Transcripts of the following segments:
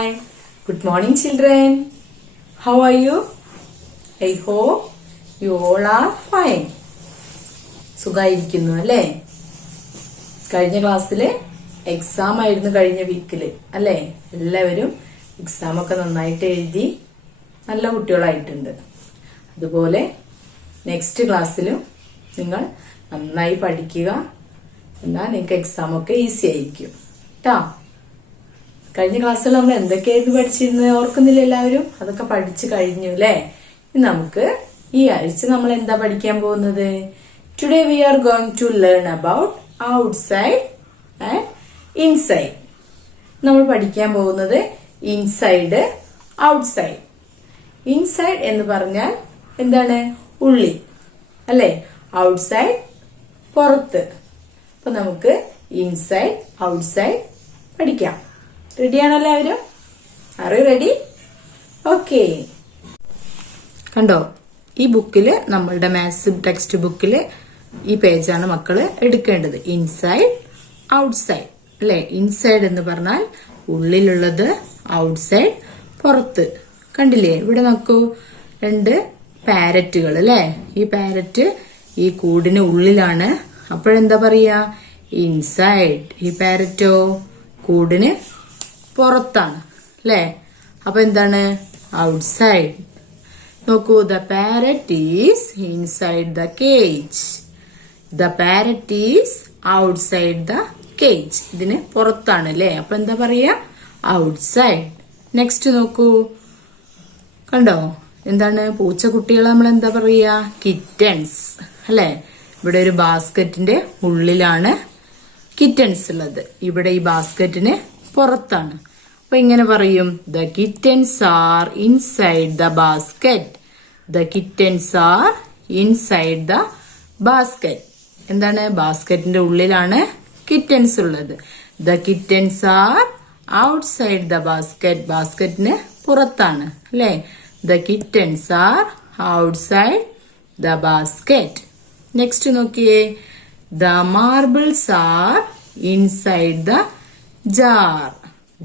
Hi, good morning children. How are you? I hope you all are fine. സുഖായിരിക്കുന്നു അല്ലേ? കഴിഞ്ഞ ക്ലാസ്സില് exam ആയിരുന്നു കഴിഞ്ഞ വീക്കില് അല്ലേ? എല്ലാവരും എക്സാം ഒക്കെ നന്നായിട്ട് എഴുതി നല്ല കുട്ടികളായിട്ടുണ്ട്. അതുപോലെ നെക്സ്റ്റ് ക്ലാസ്സിലും നിങ്ങൾ നന്നായി പഠിക്കുക. എന്നാൽ നിങ്ങൾക്ക് എക്സാം ഒക്കെ ഈസി ആയിരിക്കും കേട്ടോ. കഴിഞ്ഞ ക്ലാസ്സിൽ നമ്മൾ എന്തൊക്കെയായിരുന്നു പഠിച്ചിരുന്നത് ഓർക്കുന്നില്ല എല്ലാവരും? അതൊക്കെ പഠിച്ചു കഴിഞ്ഞു അല്ലേ? ഇനി നമുക്ക് ഈ ആഴ്ച നമ്മൾ എന്താ പഠിക്കാൻ പോകുന്നത്? Today we are going to learn about outside and inside. നമ്മൾ പഠിക്കാൻ പോകുന്നത് ഇൻസൈഡ്, ഔട്ട്സൈഡ്. ഇൻസൈഡ് എന്ന് പറഞ്ഞാൽ എന്താണ്? ഉള്ളിൽ അല്ലെ? ഔട്ട്സൈഡ് പുറത്ത്. അപ്പൊ നമുക്ക് ഇൻസൈഡ്, ഔട്ട്സൈഡ് പഠിക്കാം. റെഡിയാണോ എല്ലാവരും? Are you ready? ഓക്കെ. കണ്ടോ, ഈ ബുക്കില് നമ്മളുടെ മാത്സ് ടെക്സ്റ്റ് ബുക്കില് ഈ പേജാണ് മക്കള് എടുക്കേണ്ടത്. ഇൻസൈഡ്, ഔട്ട്സൈഡ് അല്ലെ? ഇൻസൈഡ് എന്ന് പറഞ്ഞാൽ ഉള്ളിലുള്ളത്, ഔട്ട്സൈഡ് പുറത്ത്. കണ്ടില്ലേ? ഇവിടെ നോക്കൂ, രണ്ട് പാരറ്റുകൾ അല്ലെ? ഈ പാരറ്റ് ഈ കൂടിന് ഉള്ളിലാണ്. അപ്പോഴെന്താ പറയാ? ഇൻസൈഡ്. ഈ പാരറ്റോ കൂടിന് പുറത്താണ് അല്ലെ? അപ്പൊ എന്താണ്? ഔട്ട്സൈഡ്. നോക്കൂ, the parrot is inside the cage. The parrot is outside the cage. ഇതിന് പുറത്താണ് അല്ലെ? അപ്പൊ എന്താ പറയാ? ഔട്ട്സൈഡ്. നെക്സ്റ്റ് നോക്കൂ, കണ്ടോ? എന്താണ്? പൂച്ചക്കുട്ടികളെ നമ്മൾ എന്താ പറയാ? കിറ്റൻസ് അല്ലെ? ഇവിടെ ഒരു ബാസ്ക്കറ്റിന്റെ ഉള്ളിലാണ് കിറ്റൻസ് ഉള്ളത്. ഇവിടെ ഈ ബാസ്ക്കറ്റിന് പുറത്താണ്. അപ്പൊ ഇങ്ങനെ പറയും, the kittens are inside the basket. The kittens are inside the basket. എന്താണ്? ബാസ്ക്കറ്റിന്റെ ഉള്ളിലാണ് കിറ്റൻസ് ഉള്ളത്. The kittens are outside the basket. ബാസ്ക്കറ്റിന് പുറത്താണ് അല്ലെ? The kittens are outside the basket. Next നോക്കിയേ, the marbles are inside the jar.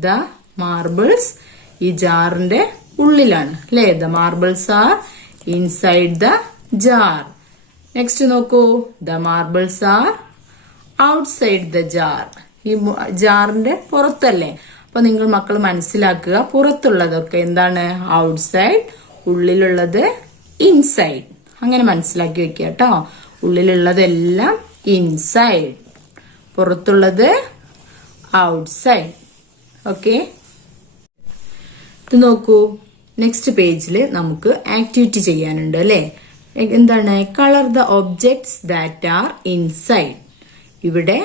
The marbles ഈ ജാറിന്റെ ഉള്ളിലാണ് അല്ലെ? The marbles are inside the jar. Next നോക്കൂ, the marbles are outside the jar. ഈ ജാറിന്റെ പുറത്തല്ലേ? അപ്പൊ നിങ്ങൾ മക്കൾ മനസ്സിലാക്കുക, പുറത്തുള്ളതൊക്കെ എന്താണ്? ഔട്ട്സൈഡ്, ഉള്ളിലുള്ളത് ഇൻസൈഡ്. അങ്ങനെ മനസ്സിലാക്കി വെക്കുക കേട്ടോ. ഉള്ളിലുള്ളതെല്ലാം ഇൻസൈഡ്, പുറത്തുള്ളത് ഔട്ട്സൈഡ്. ഓക്കെ, ഇത് നോക്കൂ, നെക്സ്റ്റ് പേജിൽ നമുക്ക് ആക്ടിവിറ്റി ചെയ്യാനുണ്ട് അല്ലെ? എന്താണ്? Colour the objects that are inside. ഇവിടെ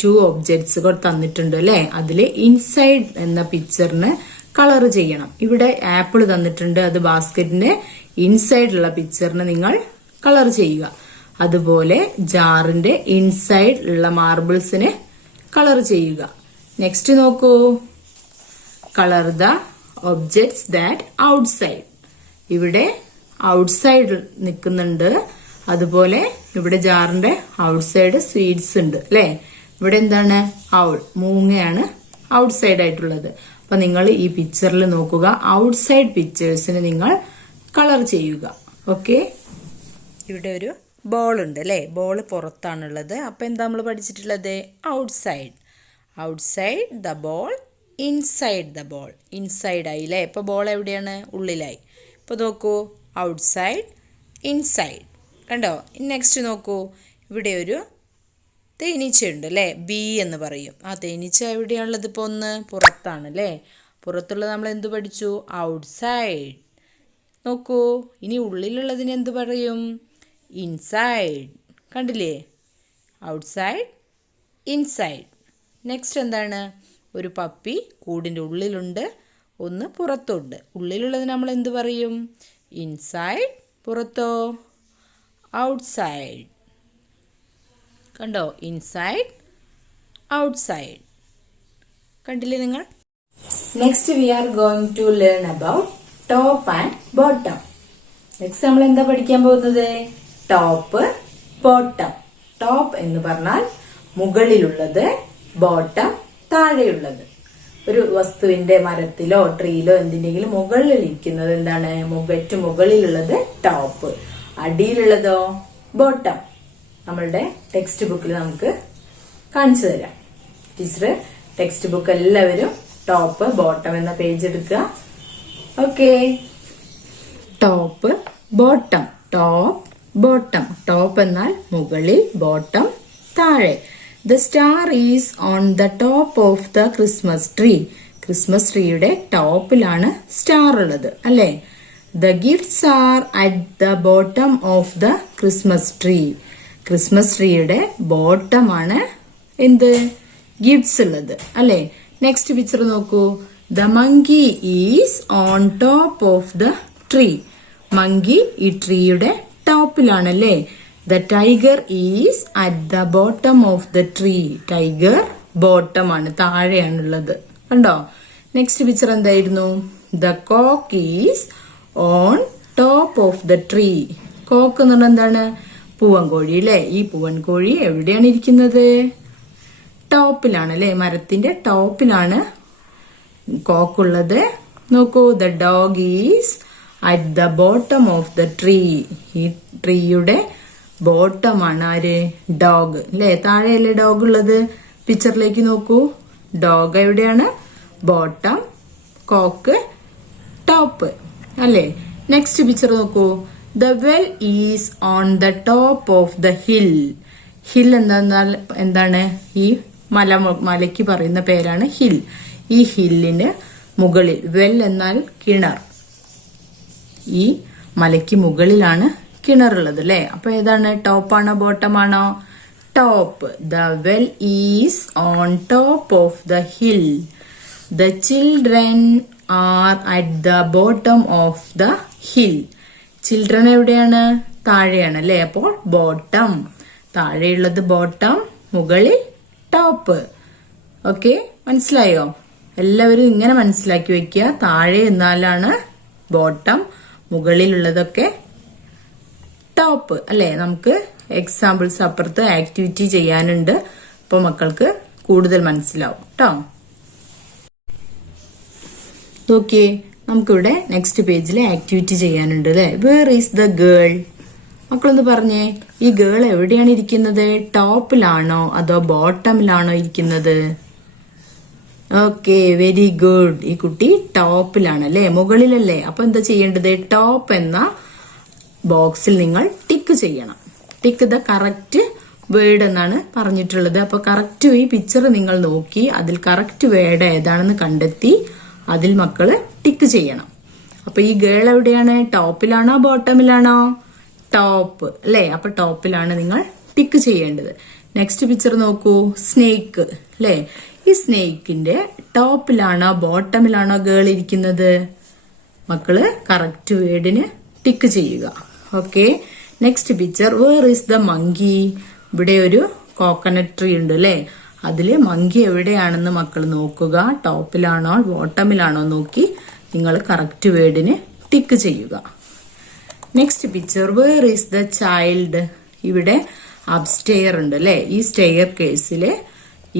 2 ഒബ്ജക്ട്സ് തന്നിട്ടുണ്ട് അല്ലെ? അതില് ഇൻസൈഡ് എന്ന പിക്ചറിന് കളർ ചെയ്യണം. ഇവിടെ ആപ്പിൾ തന്നിട്ടുണ്ട്, അത് ബാസ്ക്കറ്റിന്റെ ഇൻസൈഡിലുള്ള പിക്ചറിന് നിങ്ങൾ കളർ ചെയ്യുക. അതുപോലെ ജാറിന്റെ ഇൻസൈഡ് ഉള്ള മാർബിൾസിന് കളർ ചെയ്യുക. നെക്സ്റ്റ് നോക്കൂ, colour the objects that outside. ഇവിടെ ഔട്ട്സൈഡ് നിൽക്കുന്നുണ്ട്. അതുപോലെ ഇവിടെ ജാറിന്റെ ഔട്ട്സൈഡ് സ്വീറ്റ്സ് ഉണ്ട് അല്ലെ? ഇവിടെ എന്താണ്? മൂങ്ങയാണ് ഔട്ട്സൈഡ് ആയിട്ടുള്ളത്. അപ്പൊ നിങ്ങൾ ഈ പിക്ചറിൽ നോക്കുക, ഔട്ട്സൈഡ് പിക്ചേഴ്സിന് നിങ്ങൾ കളർ ചെയ്യുക. ഓക്കെ, ഇവിടെ ഒരു ബോൾ ഉണ്ട് അല്ലെ? ബോൾ പുറത്താണുള്ളത്. അപ്പൊ എന്താ നമ്മൾ പഠിച്ചിട്ടുള്ളത്? Outside. Outside the ball, inside the ball. Inside ആയി അല്ലേ? ഇപ്പൊ ബോൾ എവിടെയാണ്? ഉള്ളിലായി. ഇപ്പൊ നോക്കൂ, ഔട്ട്സൈഡ്, ഇൻസൈഡ്. കണ്ടോ? നെക്സ്റ്റ് നോക്കൂ, ഇവിടെ ഒരു തേനീച്ച ഉണ്ട് അല്ലേ? ബി എന്ന് പറയും. ആ തേനീച്ച എവിടെയാണുള്ളത്? ഇപ്പൊ ഒന്ന് പുറത്താണ് അല്ലേ? പുറത്തുള്ളത് നമ്മൾ എന്ത് പഠിച്ചു? ഔട്ട്സൈഡ്. നോക്കൂ, ഇനി ഉള്ളിലുള്ളതിന് എന്ത് പറയും? ഇൻസൈഡ്. കണ്ടില്ലേ? Outside, inside. നെക്സ്റ്റ് എന്താണ്? ഒരു പപ്പി കൂടിൻ്റെ ഉള്ളിലുണ്ട്, ഒന്ന് പുറത്തുണ്ട്. ഉള്ളിലുള്ളത് നമ്മൾ എന്ത് പറയും? ഇൻസൈഡ്. പുറത്തോ? ഔട്ട്സൈഡ്. കണ്ടോ? Inside, outside. കണ്ടില്ലേ നിങ്ങൾ? Next we are going to learn about top and bottom. Next നമ്മൾ എന്താ പഠിക്കാൻ പോകുന്നത്? Top, bottom. ടോപ്പ് എന്ന് പറഞ്ഞാൽ മുകളിലുള്ളത്, ബോട്ടം താഴെയുള്ളത്. ഒരു വസ്തുവിന്റെ മരത്തിലോ ട്രീയിലോ എന്തിന്റെങ്കിലും മുകളിൽ ഇരിക്കുന്നത് എന്താണ്? ഏറ്റവും മുകളിലുള്ളത് ടോപ്പ്, അടിയിലുള്ളതോ ബോട്ടം. നമ്മളുടെ ടെക്സ്റ്റ് ബുക്കിൽ നമുക്ക് കാണിച്ചു തരാം. ടീച്ചർ ടെക്സ്റ്റ് ബുക്ക് എല്ലാവരും ടോപ്പ് ബോട്ടം എന്ന പേജ് എടുക്കുക. Okay, top bottom, top bottom. Top എന്നാൽ മുകളിൽ, ബോട്ടം താഴെ. The star is on the top of the Christmas tree. Christmas ട്രീയുടെ ടോപ്പിലാണ് സ്റ്റാർ ഉള്ളത് അല്ലേ? The gifts are at the bottom of the Christmas tree. Christmas ട്രീയുടെ bottom ആണ് എന്ത്? Gifts ഉള്ളത് അല്ലേ? നെക്സ്റ്റ് പിക്ചർ നോക്കൂ. The monkey is on top of the tree. Monkey ഈ ട്രീയുടെ ടോപ്പിലാണല്ലേ? The tiger is at the bottom of the tree. Tiger bottom ആണ്, താഴെയാണുള്ളത്. കണ്ടോ? നെക്സ്റ്റ് പിക്ചർ എന്തായിരുന്നു? The cock is on top of the tree. Cock എന്ന് പറഞ്ഞാൽ എന്താണ്? പൂവൻകോഴി അല്ലേ? ഈ പൂവൻകോഴി എവിടെയാണ് ഇരിക്കുന്നത്? ടോപ്പിലാണ് അല്ലേ? മരത്തിന്റെ ടോപ്പിലാണ് കോക്കുള്ളത്. നോക്കൂ. The dog is at the bottom of the tree. ഈ ട്രീയുടെ ബോട്ടം ആണ് ആര്? ഡോഗ് അല്ലേ? താഴെയല്ലേ ഡോഗ് ഉള്ളത്? പിക്ചറിലേക്ക് നോക്കൂ. ഡോഗ് എവിടെയാണ്? ബോട്ടം, കോക്ക് ടോപ്പ് അല്ലേ? നെക്സ്റ്റ് പിക്ചർ നോക്കൂ. The well is on the top of the hill. Hill എന്നാൽ എന്താണ്? ഈ മലയ്ക്ക് പറയുന്ന പേരാണ് ഹിൽ. ഈ ഹില്ലിന് മുകളിൽ, വെൽ എന്നാൽ കിണർ, ഈ മലയ്ക്ക് മുകളിലാണ് കിണറുള്ളത് അല്ലേ? അപ്പൊ ഏതാണ്? ടോപ്പാണോ ബോട്ടമാണോ? Top. The well is on top of the hill. The children are at the bottom of the hill. Children എവിടെയാണ്? താഴെയാണ് അല്ലേ? അപ്പോൾ ബോട്ടം. താഴെയുള്ളത് ബോട്ടം, മുകളിൽ ടോപ്പ്. ഓക്കെ, മനസ്സിലായോ? എല്ലാവരും ഇങ്ങനെ മനസ്സിലാക്കി വെക്കുക. താഴെ എന്നാലാണ് ബോട്ടം, മുകളിലുള്ളതൊക്കെ ടോപ്പ് അല്ലേ? നമുക്ക് എക്സാമ്പിൾസ് അപ്പുറത്ത് ആക്ടിവിറ്റി ചെയ്യാനുണ്ട്. അപ്പൊ മക്കൾക്ക് കൂടുതൽ മനസ്സിലാവും കേട്ടോ. നോക്കിയേ, നമുക്കിവിടെ നെക്സ്റ്റ് പേജിൽ ആക്ടിവിറ്റി ചെയ്യാനുണ്ട് അല്ലേ? Where is the girl? മക്കളൊന്ന് പറഞ്ഞേ, ഈ ഗേൾ എവിടെയാണ് ഇരിക്കുന്നത്? ടോപ്പിലാണോ അതോ ബോട്ടമിലാണോ ഇരിക്കുന്നത്? Okay, very good. ഈ കുട്ടി ടോപ്പിലാണ് അല്ലേ? മുകളിലല്ലേ? അപ്പൊ എന്താ ചെയ്യേണ്ടത്? ടോപ്പ് എന്ന ബോക്സിൽ നിങ്ങൾ ടിക്ക് ചെയ്യണം. ടിക്ക് ദ കറക്റ്റ് വേർഡ് എന്നാണ് പറഞ്ഞിട്ടുള്ളത്. അപ്പൊ കറക്റ്റ് ഈ പിക്ചർ നിങ്ങൾ നോക്കി അതിൽ കറക്റ്റ് വേർഡ് ഏതാണെന്ന് കണ്ടെത്തി അതിൽ മക്കള് ടിക്ക് ചെയ്യണം. അപ്പൊ ഈ ഗേൾ എവിടെയാണ്? ടോപ്പിലാണോ ബോട്ടമിലാണോ? ടോപ്പ് അല്ലേ? അപ്പൊ ടോപ്പിലാണ് നിങ്ങൾ ടിക്ക് ചെയ്യേണ്ടത്. നെക്സ്റ്റ് പിക്ചർ നോക്കൂ. സ്നേക്ക് അല്ലേ? ഈ സ്നേക്കിന്റെ ടോപ്പിലാണോ ബോട്ടമിലാണോ ഗേൾ ഇരിക്കുന്നത്? മക്കള് കറക്റ്റ് വേർഡിന് ടിക്ക് ചെയ്യുക. Okay, next picture. Where is the monkey? ഇവിടെ ഒരു കോക്കനട്ട് ട്രീ ഉണ്ട് അല്ലേ? അതില് മങ്കി എവിടെയാണെന്ന് മക്കൾ നോക്കുക. ടോപ്പിലാണോ ബോട്ടമിലാണോ നോക്കി നിങ്ങൾ കറക്റ്റ് വേർഡിന് ടിക്ക് ചെയ്യുക. Next picture. Where is the child? ഇവിടെ അപ്സ്റ്റെയർ ഉണ്ട് അല്ലെ? ഈ സ്റ്റെയർ കേസില്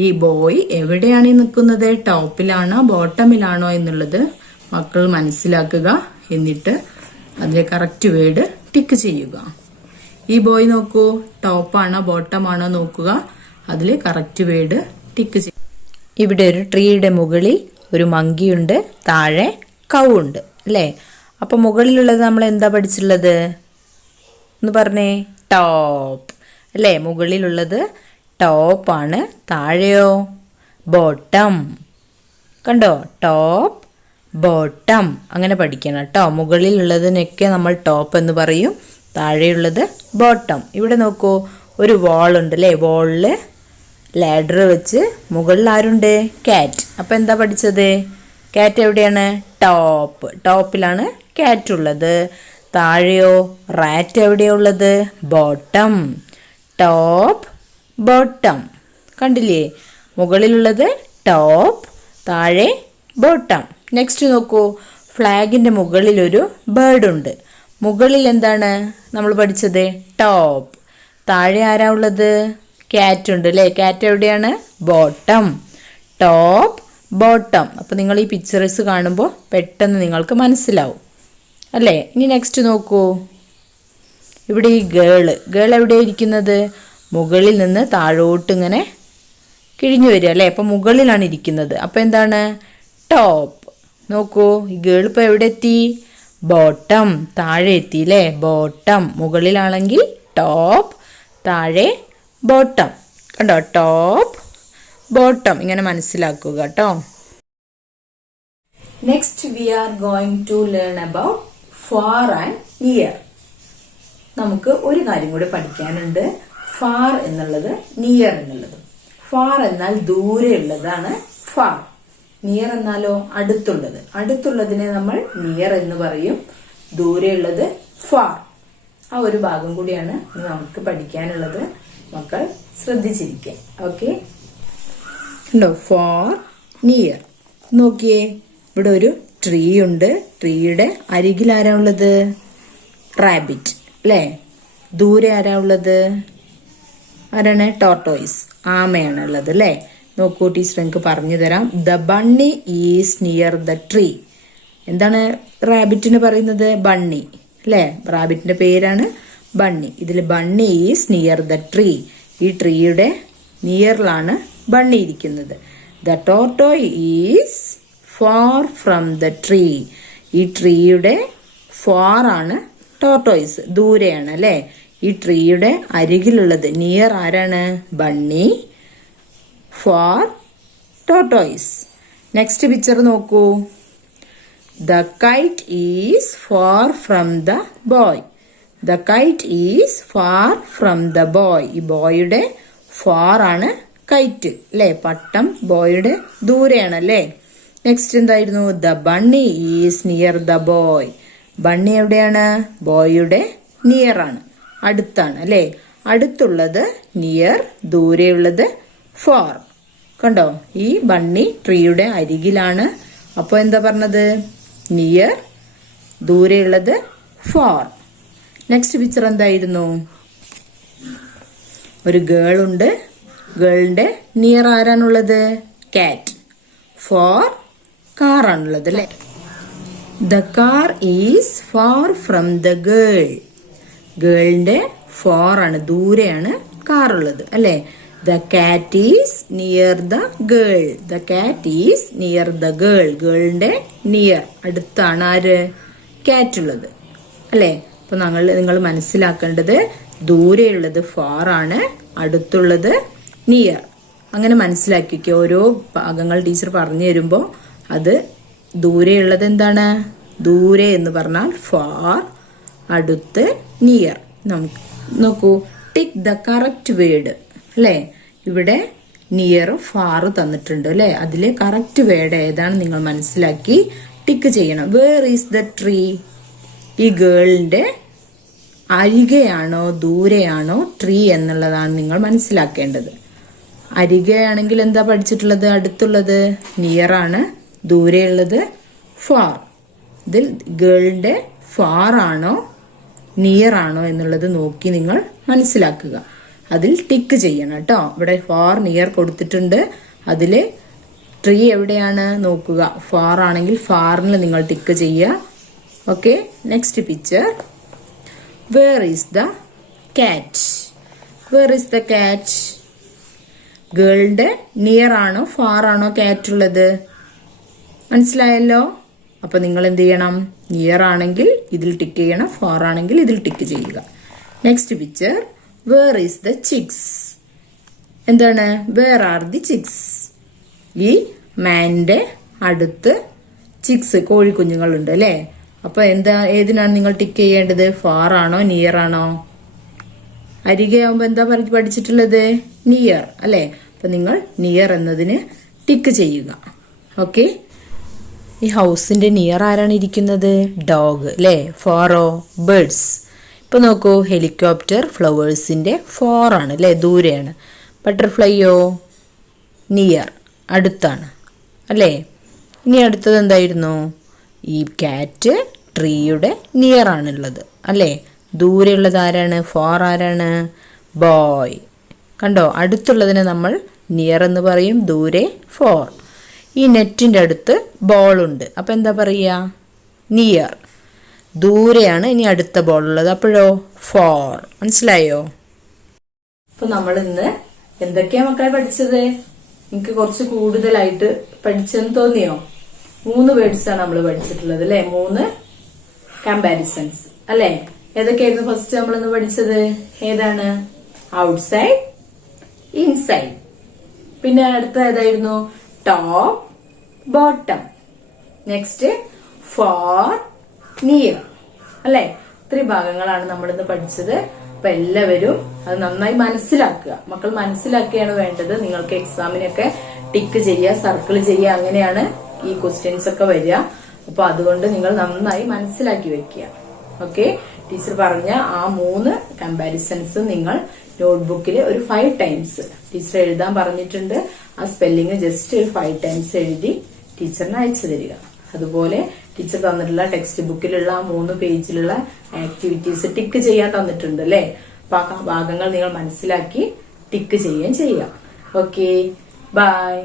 ഈ ബോയ് എവിടെയാണ് നിൽക്കുന്നത്? ടോപ്പിലാണോ ബോട്ടമിലാണോ എന്നുള്ളത് മക്കൾ മനസ്സിലാക്കുക. എന്നിട്ട് അതിലെ കറക്റ്റ് വേർഡ് ടിക്ക് ചെയ്യുക. ഈ ബോയ് നോക്കൂ, ടോപ്പാണോ ബോട്ടമാണോ നോക്കുക. അതിൽ കറക്റ്റ് വേർഡ് ടിക്ക് ചെയ്യും. ഇവിടെ ഒരു ട്രീയുടെ മുകളിൽ ഒരു മങ്കിയുണ്ട്, താഴെ കൗ ഉണ്ട് അല്ലേ? അപ്പൊ മുകളിലുള്ളത് നമ്മൾ എന്താ പഠിച്ചിട്ടുള്ളത് എന്ന് പറഞ്ഞേ? ടോപ്പ് അല്ലേ? മുകളിലുള്ളത് ടോപ്പാണ്, താഴെയോ ബോട്ടം. കണ്ടോ? ടോപ്പ് ബോട്ടം അങ്ങനെ പഠിക്കണം കേട്ടോ. മുകളിലുള്ളതിനൊക്കെ നമ്മൾ ടോപ്പ് എന്ന് പറയും, താഴെയുള്ളത് ബോട്ടം. ഇവിടെ നോക്കൂ, ഒരു വാളുണ്ട് അല്ലേ? വാളില് ലാഡർ വെച്ച് മുകളിൽ ആരുണ്ട്? കാറ്റ്. അപ്പൊ എന്താ പഠിച്ചത്? കാറ്റ് എവിടെയാണ്? ടോപ്പ്. ടോപ്പിലാണ് കാറ്റ് ഉള്ളത്. താഴെയോ? റാറ്റ് എവിടെയുള്ളത്? ബോട്ടം. Top bottom. കണ്ടില്ലേ? മുകളിലുള്ളത് ടോപ്പ്, താഴെ ബോട്ടം. നെക്സ്റ്റ് നോക്കൂ, ഫ്ലാഗിന്റെ മുകളിൽ ഒരു ബേർഡ് ഉണ്ട്. മുകളിൽ എന്താണ് നമ്മൾ പഠിച്ചത്? ടോപ്പ്. താഴെ ആരാ ഉള്ളത്? കാറ്റ് ഉണ്ട് അല്ലേ? കാറ്റ് എവിടെയാണ്? ബോട്ടം. Top bottom. അപ്പോൾ നിങ്ങൾ ഈ പിക്ചേഴ്സ് കാണുമ്പോൾ പെട്ടെന്ന് നിങ്ങൾക്ക് മനസ്സിലാവും അല്ലേ. ഇനി നെക്സ്റ്റ് നോക്കൂ. ഇവിടെ ഈ ഗേൾ എവിടെയാണ് ഇരിക്കുന്നത്? മുകളിൽ നിന്ന് താഴോട്ട് ഇങ്ങനെ കിഴിഞ്ഞു വരിക അല്ലേ. അപ്പം മുകളിലാണ് ഇരിക്കുന്നത്. അപ്പം എന്താണ്? ടോപ്പ്. നോക്കൂ, ഈ ഗേൾ ഇപ്പോൾ എവിടെ എത്തി? ബോട്ടം, താഴെ എത്തി അല്ലേ. ബോട്ടം മുകളിലാണെങ്കിൽ ടോപ്പ്, താഴെ ബോട്ടം. കണ്ടോ? Top bottom. ഇങ്ങനെ മനസ്സിലാക്കുക കേട്ടോ. Next we are going to learn about far and near. നമുക്ക് ഒരു കാര്യം കൂടി പഠിക്കാനുണ്ട്. ഫാർ എന്നുള്ളത്, നിയർ എന്നുള്ളത്. ഫാർ എന്നാൽ ദൂരെയുള്ളതാണ് ഫാർ. നിയർ എന്നാലോ അടുത്തുള്ളത്. അടുത്തുള്ളതിനെ നമ്മൾ നിയർ എന്ന് പറയും. ദൂരെയുള്ളത് ഫാർ. ആ ഒരു ഭാഗം കൂടിയാണ് നമുക്ക് പഠിക്കാനുള്ളത്. മക്കൾ ശ്രദ്ധിച്ചിരിക്കുക. ഓക്കെ, ഉണ്ടോ? Far, near. നോക്കിയേ, ഇവിടെ ഒരു ട്രീ ഉണ്ട്. ട്രീയുടെ അരികിൽ ആരാ ഉള്ളത്? റാബിറ്റ് അല്ലേ. ദൂരെ ആരാ ഉള്ളത്? ആരാണ്? ടോർട്ടോയിസ്, ആമയാണ് ഉള്ളത് അല്ലേ. നോക്കൂ, ടീച്ചർ എനിക്ക് പറഞ്ഞു തരാം. The bunny is near the tree. എന്താണ് റാബിറ്റിന് പറയുന്നത്? ബണ്ണി അല്ലേ. റാബിറ്റിന്റെ പേരാണ് ബണ്ണി. ഇതിൽ bunny is near the tree. ഈ ട്രീയുടെ നിയറിലാണ് ബണ്ണി ഇരിക്കുന്നത്. The tortoise is far from the tree. ഈ ട്രീയുടെ ഫാർ ആണ് ടോർട്ടോയ്സ്, ദൂരെയാണ് അല്ലേ. ഈ ട്രീയുടെ അരികിലുള്ളത് നിയർ ആരാണ്? Bunny, far tortoise. Next picture നോക്കൂ. The kite is far from the boy. The kite is far from the boy. ഈ ബോയുടെ ഫാർ ആണ് കൈറ്റ് അല്ലേ. പട്ടം ബോയുടെ ദൂരെയാണ് അല്ലേ. നെക്സ്റ്റ് എന്തായിരുന്നു? The bunny is near the boy. Bunny എവിടെയാണ്? ബോയുടെ നിയർ ആണ്, അടുത്താണ് അല്ലേ. അടുത്തുള്ളത് നിയർ, ദൂരെയുള്ളത് ഫാർ. കണ്ടോ? ഈ ബണ്ണി ട്രീയുടെ അരികിലാണ്. അപ്പോൾ എന്താ പറഞ്ഞത്? നിയർ, ദൂരെയുള്ളത് ഫാർ. നെക്സ്റ്റ് പിക്ചർ എന്തായിരുന്നു? ഒരു ഗേൾ ഉണ്ട്. ഗേളിന്റെ നിയർ ആരാണുള്ളത്? കാറ്റ്. ഫാർ കാർ ആണുള്ളത് അല്ലേ. The car is far from the girl. ഗേളിന്റെ ഫാർ ആണ്, ദൂരെയാണ് കാർ ഉള്ളത് അല്ലേ. The cat is near the girl. The cat is near the girl. ഗേളിന്റെ നിയർ, അടുത്താണ് ആര്? കാറ്റ് ഉള്ളത് അല്ലേ. അപ്പൊ നിങ്ങൾ മനസ്സിലാക്കേണ്ടത് ദൂരെയുള്ളത് ഫാർ ആണ്, അടുത്തുള്ളത് നിയർ. അങ്ങനെ മനസ്സിലാക്കിക്കോ. ഓരോ ഭാഗങ്ങൾ ടീച്ചർ പറഞ്ഞു തരുമ്പോൾ അത് ദൂരെയുള്ളത് എന്താണ്? ദൂരെ എന്ന് പറഞ്ഞാൽ ഫാർ, അടുത്ത് നിയർ. നമുക്ക് നോക്കൂ, ടിക്ക് ദ കറക്റ്റ് വേർഡ് അല്ലേ. ഇവിടെ നിയർ ഫാർ തന്നിട്ടുണ്ട് അല്ലേ. അതിലെ കറക്റ്റ് വേർഡ് ഏതാണ് നിങ്ങൾ മനസ്സിലാക്കി ടിക്ക് ചെയ്യണം. Where is the tree? ഈ ഗേളിന്റെ അരികെയാണോ ദൂരെയാണോ ട്രീ എന്നുള്ളതാണ് നിങ്ങൾ മനസ്സിലാക്കേണ്ടത്. അരികെയാണെങ്കിൽ എന്താ പഠിച്ചിട്ടുള്ളത്? അടുത്തുള്ളത് നിയർ ആണ്, ദൂരെയുള്ളത് ഫാർ. ഇതിൽ ഗേളിന്റെ ഫാർ ആണോ നിയർ ആണോ എന്നുള്ളത് നോക്കി നിങ്ങൾ മനസ്സിലാക്കുക. അതിൽ ടിക്ക് ചെയ്യണം കേട്ടോ. ഇവിടെ ഫാർ നിയർ കൊടുത്തിട്ടുണ്ട്. അതില് ട്രീ എവിടെയാണ് നോക്കുക. ഫാർ ആണെങ്കിൽ ഫാറിൽ നിങ്ങൾ ടിക്ക് ചെയ്യുക. Okay, next picture. Where is the cat? Where is the cat? ഗേളിന്റെ നിയർ ആണോ ഫാർ ആണോ കാറ്റ് ഉള്ളത്? മനസ്സിലായല്ലോ. അപ്പൊ നിങ്ങൾ എന്ത് ചെയ്യണം? നിയർ ആണെങ്കിൽ ഇതിൽ ടിക്ക് ചെയ്യണം, ഫാർ ആണെങ്കിൽ ഇതിൽ ടിക്ക് ചെയ്യുക. Next picture. Where is the chicks? എന്താണ്? Where are the chicks? ഈ മാന്റെ അടുത്ത് ചിക്സ്, കോഴിക്കുഞ്ഞുങ്ങളുണ്ട് അല്ലേ. അപ്പൊ ഏതിനാണ് നിങ്ങൾ ടിക്ക് ചെയ്യേണ്ടത്? ഫാർ ആണോ നിയർ ആണോ? അരികെ ആവുമ്പോ എന്താ പഠിച്ചിട്ടുള്ളത്? നിയർ അല്ലെ. അപ്പൊ നിങ്ങൾ നിയർ എന്നതിന് ടിക്ക് ചെയ്യുക. ഓക്കെ. ഈ ഹൗസിന്റെ നിയർ ആരാണ് ഇരിക്കുന്നത്? ഡോഗ് അല്ലേ. ഫാറോ? ബേർഡ്സ്. ഇപ്പൊ നോക്കൂ, ഹെലികോപ്റ്റർ ഫ്ലവേഴ്സിന്റെ ഫാർ ആണ് അല്ലെ, ദൂരെയാണ്. ബട്ടർഫ്ലൈയോ? നിയർ, അടുത്താണ് അല്ലേ. ഇനി അടുത്തത് എന്തായിരുന്നു? ഈ കാറ്റ് ട്രീയുടെ നിയർ ആണുള്ളത് അല്ലേ. ദൂരെയുള്ളത് ആരാണ്? ഫാർ ആരാണ്? ബോയ്. കണ്ടോ, അടുത്തുള്ളതിനെ നമ്മൾ നിയർ എന്ന് പറയും, ദൂരെ ഫാർ. ഈ നെറ്റിന്റെ അടുത്ത് ബോൾ ഉണ്ട്. അപ്പൊ എന്താ പറയാ? നിയർ. ദൂരെയാണ് ഇനി അടുത്ത ബോൾ ഉള്ളത്. അപ്പോഴോ? ഫോർ. മനസ്സിലായോ? അപ്പൊ നമ്മൾ ഇന്ന് എന്തൊക്കെയാ മക്കളെ പഠിച്ചത്? എനിക്ക് കുറച്ച് കൂടുതലായിട്ട് പഠിച്ചെന്ന് തോന്നിയോ? 3 വേർഡ്സ് ആണ് നമ്മൾ പഠിച്ചിട്ടുള്ളത് അല്ലെ? 3 കമ്പാരിസൺസ് അല്ലെ? ഏതൊക്കെയായിരുന്നു ഫസ്റ്റ് നമ്മൾ ഇന്ന് പഠിച്ചത്? ഏതാണ്? Outside, inside. പിന്നെ അടുത്ത ഏതായിരുന്നു? Top, bottom. Next far, near അല്ലെ? ഇത്രയും ഭാഗങ്ങളാണ് നമ്മൾ ഇന്ന് പഠിച്ചത്. അപ്പൊ എല്ലാവരും അത് നന്നായി മനസ്സിലാക്കുക. മക്കൾ മനസ്സിലാക്കുകയാണ് വേണ്ടത്. നിങ്ങൾക്ക് എക്സാമിനൊക്കെ ടിക്ക് ചെയ്യുക, സർക്കിൾ ചെയ്യുക, അങ്ങനെയാണ് ഈ ക്വസ്റ്റ്യൻസ് ഒക്കെ വരിക. അപ്പൊ അതുകൊണ്ട് നിങ്ങൾ നന്നായി മനസ്സിലാക്കി വെക്കുക. ഓക്കെ? ടീച്ചർ പറഞ്ഞ ആ 3 കമ്പാരിസൺസ് നിങ്ങൾ നോട്ട്ബുക്കിൽ ഒരു 5 ടൈംസ് ടീച്ചർ എഴുതാൻ പറഞ്ഞിട്ടുണ്ട്. ആ സ്പെല്ലിംഗ് ജസ്റ്റ് ഒരു 5 ടൈംസ് എഴുതി ടീച്ചറിന് അയച്ചു തരിക. അതുപോലെ ടീച്ചർ തന്നിട്ടുള്ള ടെക്സ്റ്റ് ബുക്കിലുള്ള ആ 3 പേജിലുള്ള ആക്ടിവിറ്റീസ് ടിക്ക് ചെയ്യാൻ തന്നിട്ടുണ്ട് അല്ലെ? അപ്പൊ ആ ഭാഗങ്ങൾ നിങ്ങൾ മനസ്സിലാക്കി ടിക്ക് ചെയ്യുകയും ചെയ്യുക. Okay, by.